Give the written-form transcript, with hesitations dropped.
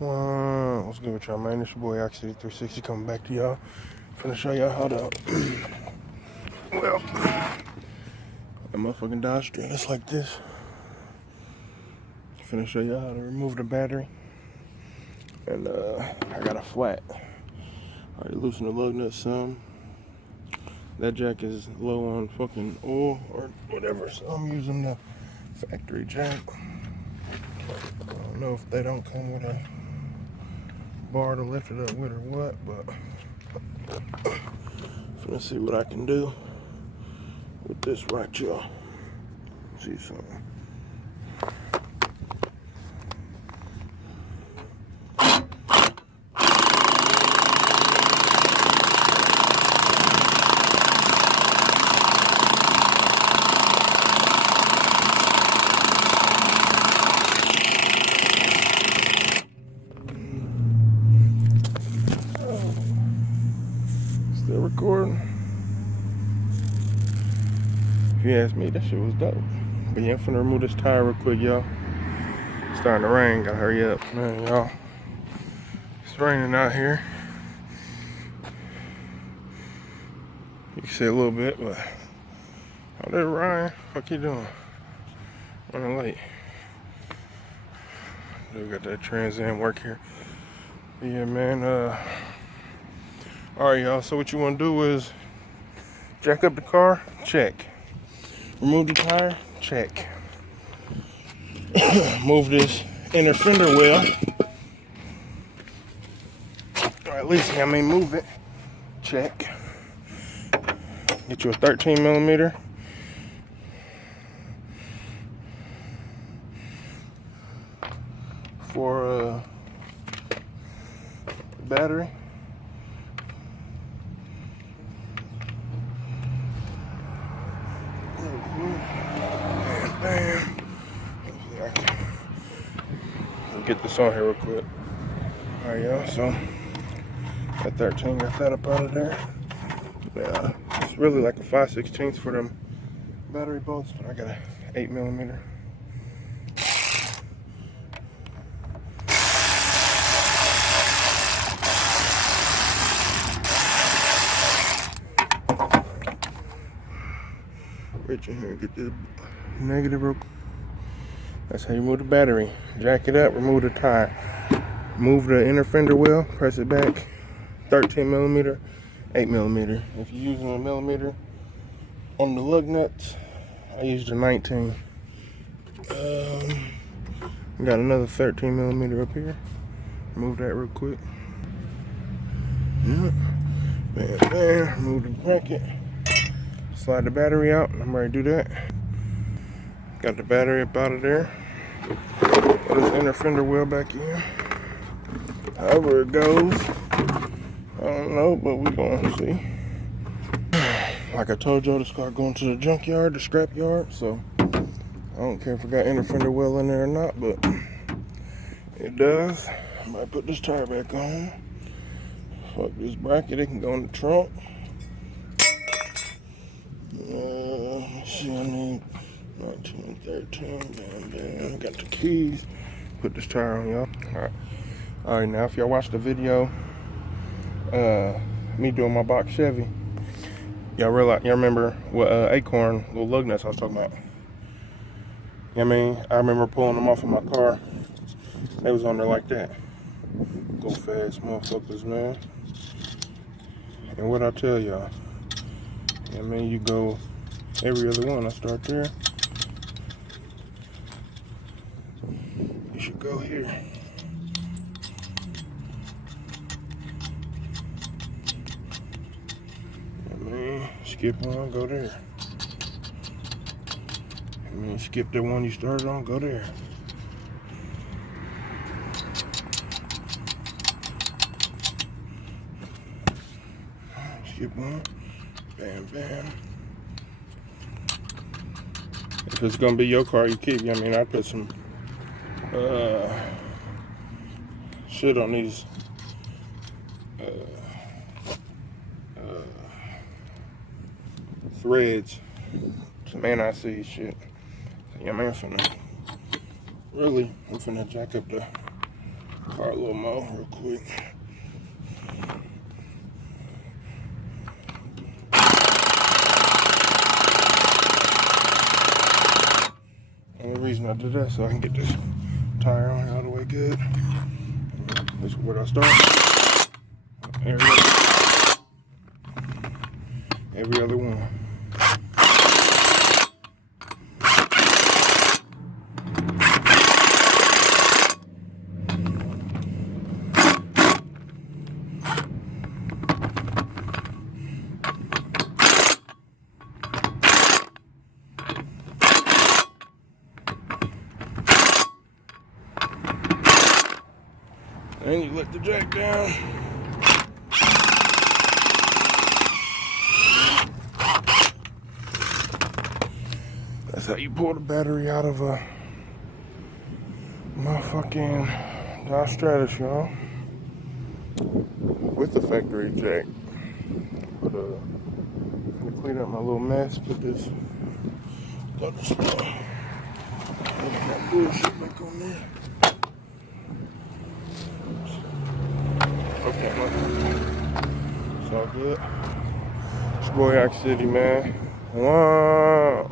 What's good with y'all, man? It's your boy Oxy360 coming back to y'all. Finna show y'all how to, well, a motherfucking Dodge Stratus like this. Finna show y'all how to remove the battery. And I got a flat. I already loosened the lug nut some. That jack is low on fucking oil or whatever, so I'm using the factory jack. I don't know if they don't come with a bar to lift it up with or what, but finna see what I can do with this right, y'all. See something. Still recording. If you ask me, that shit was dope. But yeah, I'm finna remove this tire real quick, y'all. It's starting to rain, gotta hurry up. Man, y'all, it's raining out here. You can see a little bit, but oh, there's Ryan. What you doing? Running late. We got that Trans Am work here. But yeah, man, alright, y'all, so what you want to do is jack up the car, check. Remove the tire, check. Move this inner fender well. Or at least, move it, check. Get you a 13 millimeter. For battery. Bam. I'll get this on here real quick. Alright, y'all, so that 13 got that up out of there. Yeah, it's really like a 5/16 for them battery bolts, but I got a 8 millimeter. Reach in here and get this negative real quick. That's how you move the battery. Jack it up, remove the tire. Move the inner fender well, press it back. 13 millimeter, 8 millimeter. If you're using a millimeter on the lug nuts, I used a 19. Got another 13 millimeter up here. Move that real quick. Yep. Bam, bam. Move the bracket. Slide the battery out. I'm ready to do that. Got the battery up out of there. Put this inner fender well back in. However it goes, I don't know, but we're gonna see. Like I told y'all, this car going to the junkyard, the scrap yard, so I don't care if I got inner fender well in there or not, but it does. I might put this tire back on. Fuck this bracket, it can go in the trunk. Let's see, I need 19, 13, bam, bam. Got the keys. Put this tire on, y'all. Alright, now if y'all watched the video, me doing my box Chevy, y'all remember what Acorn little lug nuts I was talking about. You know what I mean? I remember pulling them off of my car. They was on there like that. Go fast, motherfuckers, man. And what I tell y'all, you know what I mean? You go every other one. I start there. You should go here. Skip one, go there. Skip the one you started on, go there. Skip one, bam, bam. If it's gonna be your car, you keep. I put some shit on these threads, some NIC shit. So, I'm finna jack up the car a little more real quick. Only reason I did that so I can get this tire on all the way good. This is where I start. Every other one. And you let the jack down. That's how you pull the battery out of a motherfucking Dodge Stratus, y'all. With the factory jack. But I'm gonna clean up my little mess. Put this other stuff. Put that bullshit back on there. Okay, it's all good. It's your boy Rock City, man. Wow.